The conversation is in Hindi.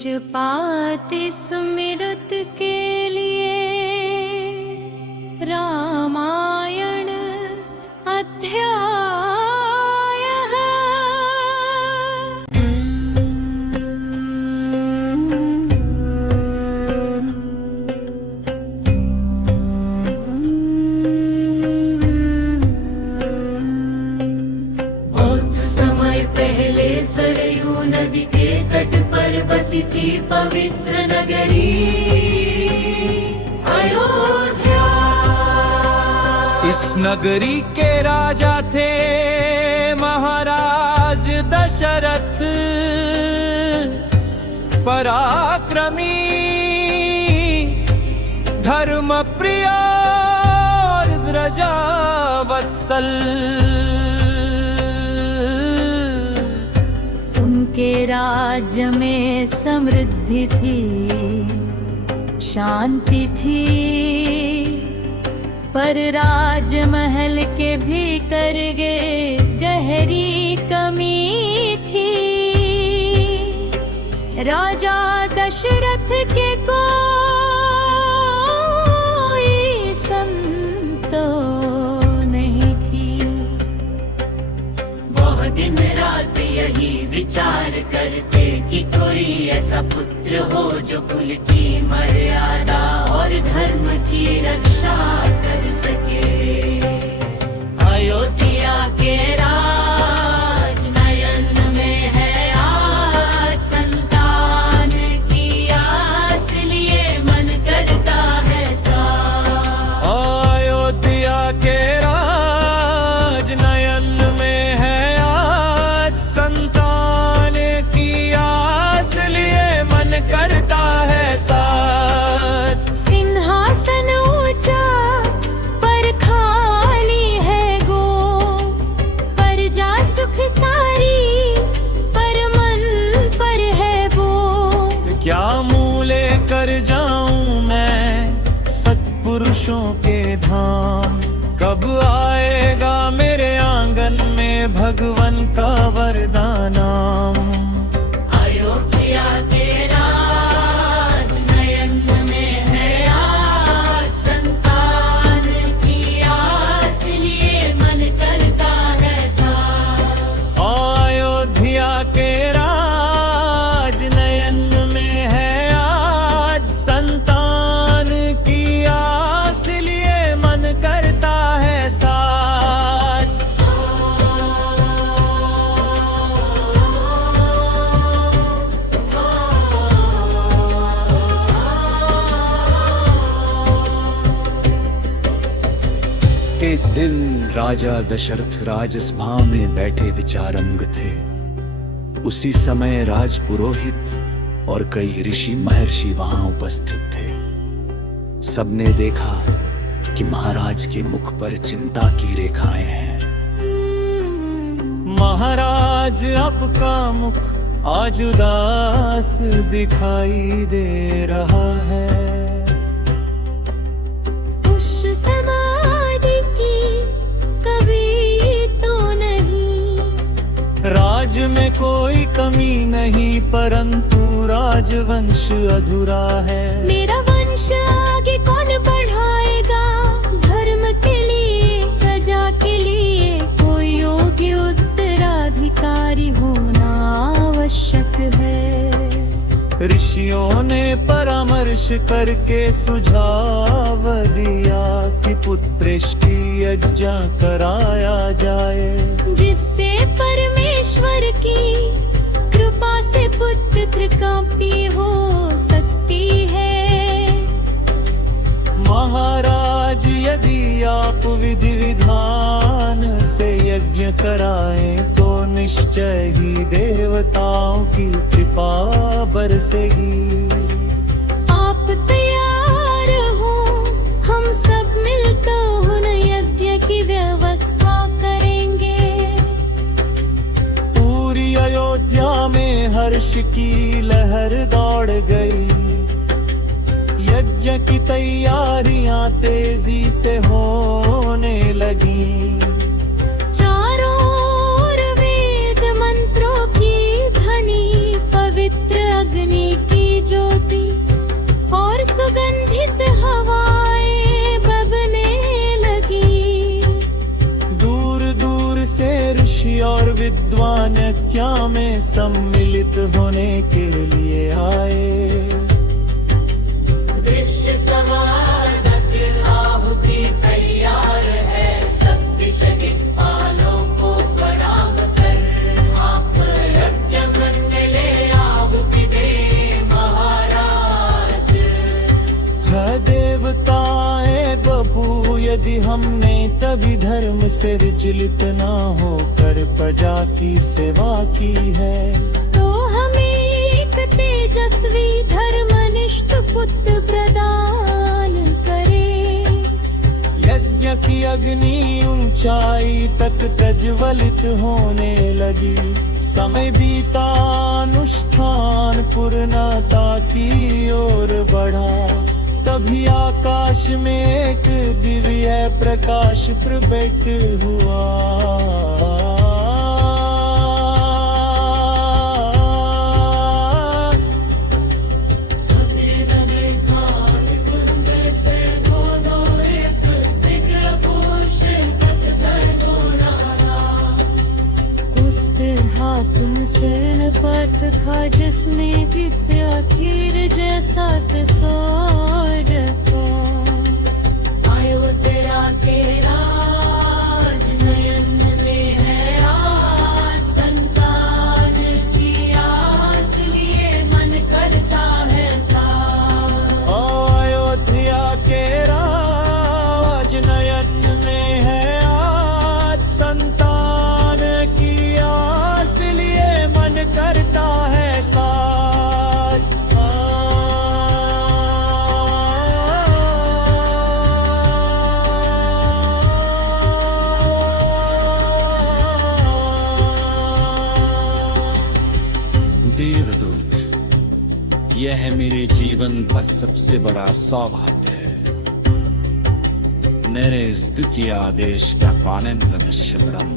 पूज पाति सुमिरत के लिए रामायण अध्याय बहुत समय पहले सरयू नदी के तट पर बसी थी पवित्र नगरी अयोध्या। इस नगरी के राजा थे महाराज दशरथ, पराक्रमी, धर्म प्रिय और द्रजावत्सल। उनके राज्य में समृद्धि थी, शांति थी, पर राजमहल के भीतर गहरी कमी थी। राजा दशरथ के कोई संतो नहीं थी। वह दिन रात यही विचार करते कि कोई ऐसा पुत्र हो जो कुल की मर्यादा और धर्म की रक्षा कर सके। अयोध्या के राज नयन में है आज संतान की आस, लिए मन करता है साथ। अयोध्या के राज नयन में है आज संतान की आस, लिए मन करता है साथ। सिंहासन ऊंचा पर खाली है गो, प्रजा सुख सारी पर मन पर है वो। क्या मुँह लेकर जाऊं मैं सत्पुरुषों के धाम, कब आएगा मेरे आंगन में भगवन का वरदानाम। अयोध्या के राज नयन में है आज संतान की आस, लिए मन करता है साथ। अयोध्या के राज नयन में है आज संतान की आस, लिए मन करता है साथ। एक दिन राजा दशरथ राजसभा में बैठे विचारंग थे। उसी समय राजपुरोहित और कई ऋषि महर्षि वहां उपस्थित थे। सबने देखा कि महाराज के मुख पर चिंता की रेखाएं हैं। महाराज आपका मुख आज उदास दिखाई दे रहा है। उस समाधि की कभी तो नहीं, राज में कोई कमी नहीं, परंतु राजवंश अधूरा है। मेरा वंश आगे कौन बढ़ाएगा? धर्म के लिए, प्रजा के लिए कोई योग्य उत्तराधिकारी होना आवश्यक है। ऋषियों ने परामर्श करके सुझाव दिया कि पुत्रेष्टि यज्ञ कराया जाए, जिससे परमेश्वर की कृपा से पुत्र प्राप्ति हो सकती है। महाराज यदि आप विधि विधान से यज्ञ कराएं तो निश्चय ही देवताओं की कृपा बरसेगी। आप तैयार हो, हम सब मिलकर यज्ञ की व्यवस्था करेंगे। पूरी अयोध्या में हर्ष की लहर दौड़ गई। यज्ञ की तैयारियां तेजी से होने लगी। चारों ओर वेद मंत्रों की ध्वनि, पवित्र अग्नि की विद्वान क्या में सम्मिलित होने के लिए आए। दृश्य सवार आहुति तैयार है, सब दिशगिपालों को प्रणाम कर आप यज्ञ मंडले आहुति दे महाराज। है देवताएं बपू यदि हमने तभी धर्म से विचलित ना होकर प्रजा की सेवा की है। तो हमें एक तेजस्वी धर्मनिष्ठ पुत्र प्रदान करे। यज्ञ की अग्नि ऊंचाई तक प्रज्वलित होने लगी। समय बीता, अनुष्ठान पूर्णता की ओर बढ़ा। तभी आकाश में एक दिव्य प्रकाश प्रकट हुआ। तुम शरण पथ था जिसमें विद्या खीर जैसा त्रिसौर का। अयोध्या के राज नयन में है आज, संतान की आस लिए मन करता है साथ। अयोध्या के राज नयन में है आज, संतान की आस लिए मन करता है साथ। देवदूत, यह है मेरे जीवन का सबसे बड़ा सौभाग्य है। मेरे इस द्वितीय आदेश का पालन शिवरम